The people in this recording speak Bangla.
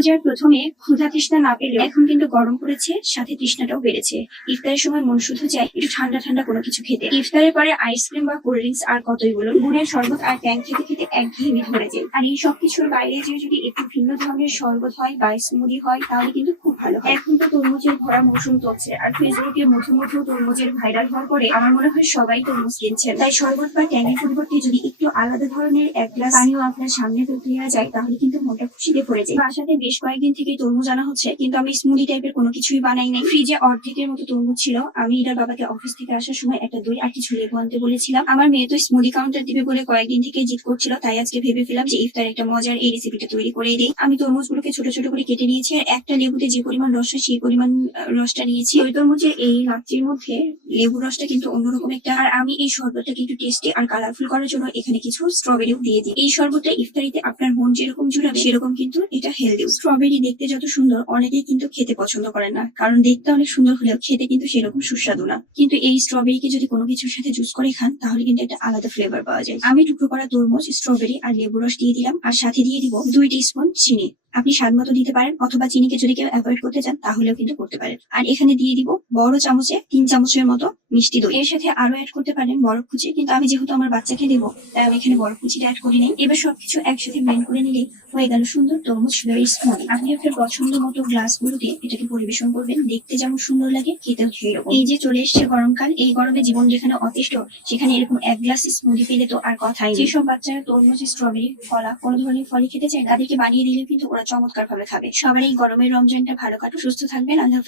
রোজার প্রথমে ক্ষুধা তৃষ্ণা না পেলে এখন কিন্তু গরম পড়েছে, সাথে তৃষ্ণাটাও বেড়েছে। ইফতারের সময় মন শুধু চায় একটু ঠান্ডা ঠান্ডা কোনো কিছু খেতে। ইফতারের পরে আইসক্রিম বা কোল্ড ড্রিঙ্কস আর কতই বলুন, গুড়ের শরবত আর ট্যাং খেতে খেতে একঘেয়েমি ধরে যায়। আর এই সব কিছুর বাইরে যদি একটু ভিন্ন ধরনের শরবত হয় বা স্মুদি হয়, তাহলে কিন্তু ভালো হয়। এখন তো তরমুজের ভরা মৌসুম চলছে আর ফেসবুকে মধ্যে মধ্যে তরমুজের ভাইরাল হওয়ার পরে আমার মনে হয় সবাই তরমুজ কিনছেন। তাই শরবত বা ট্যাঙের পরিবর্তে যদি একটু আলাদা ধরনের এক গ্লাস পানিও আপনার সামনে তুলতে যায়, তাহলে কিন্তু মনটা খুশিতে ভরে যায়। বাসাতে বেশ কয়েকদিন থেকে তরমুজ আনা হচ্ছে, কিন্তু আমি স্মুদি টাইপের কোনো কিছুই বানাই নাই। ফ্রিজে অর্ধেকের মতো তরমুজ ছিল। আমি এটার বাবাকে অফিস থেকে আসার সময় একটা দই আর কিছু লেবু আনতে বলেছিলাম। আমার মেয়ে তো স্মুদি কাউন্টার দিবে বলে কয়েকদিন থেকে জিদ করছিল, তাই আজকে ভেবে ফেলাম যে ইফতার একটা মজার এই রেসিপিটা তৈরি করে দিই। আমি তরমুজগুলোকে ছোট ছোট করে কেটে নিয়েছি আর একটা লেবুতে যে পরিমাণ রস সেই পরিমাণ রসটা নিয়েছি। ওই তরমুজের এই লাচ্ছির মধ্যে লেবু রসটা কিন্তু অন্যরকম একটা, আর আমি এই শরবতটাকে একটু টেস্টি আর কালারফুল করার জন্য এখানে কিছু স্ট্রবেরিও দিয়ে দিই। এই শরবতটা ইফতারিতে আপনার মন যেরকম জুড়াবে, সেরকম কিন্তু এটা হেলদি স্ট্রবেরি দেখতে যত সুন্দর, অনেকেই কিন্তু খেতে পছন্দ করে না, কারণ দেখতে অনেক সুন্দর হলেও খেতে কিন্তু সেরকম সুস্বাদু না। কিন্তু এই স্ট্রবেরিকে যদি কোনো কিছুর সাথে জুস করে খান, তাহলে কিন্তু একটা আলাদা ফ্লেভার পাওয়া যায়। আমি টুকরো করা তরমুজ স্ট্রবেরি আর লেবু রস দিয়ে দিলাম, আর সাথে দিয়ে দিব দুই স্পুন চিনি। আপনি স্বাদ মতো দিতে পারেন, অথবা চিনিকে যদি কেউ অ্যাভয়েড করতে চান, তাহলেও কিন্তু করতে পারেন। আর এখানে দিয়ে দিব বড় চামচে তিন চামচের মতো মিষ্টি দই। এর সাথে আরও অ্যাড করতে পারেন বরফ কুচি, কিন্তু আমি যেহেতু আমার বাচ্চাকে দেবো, তাই আমি এখানে বরফ কুচিটা অ্যাড করি এবার সবকিছু একসাথে ব্লেন্ড করে নিলে হয়ে গেল সুন্দর তরমুজ ফ্লেভার স্মুদি আপনি আপনার পছন্দ মতো গ্লাস গুলোতে এটাকে পরিবেশন করবেন, দেখতে যেমন সুন্দর লাগে, খেতেও সেরকম এই যে চলে এসছে গরমকাল, এই গরমে জীবন যেখানে অতিষ্ঠ, সেখানে এরকম এক গ্লাস স্মুদি পেলে তো আর কথাই। যেসব বাচ্চারা তরমুজ স্ট্রবেরি কলা, কোনো ধরনের ফলই খেতে চায়, তাদেরকে বানিয়ে দিলে কিন্তু ওরা চমৎকার ভাবে খাবে। সবার এই গরমের রমজানটা ভালো কাটুক, সুস্থ থাকবেন, আল্লাহ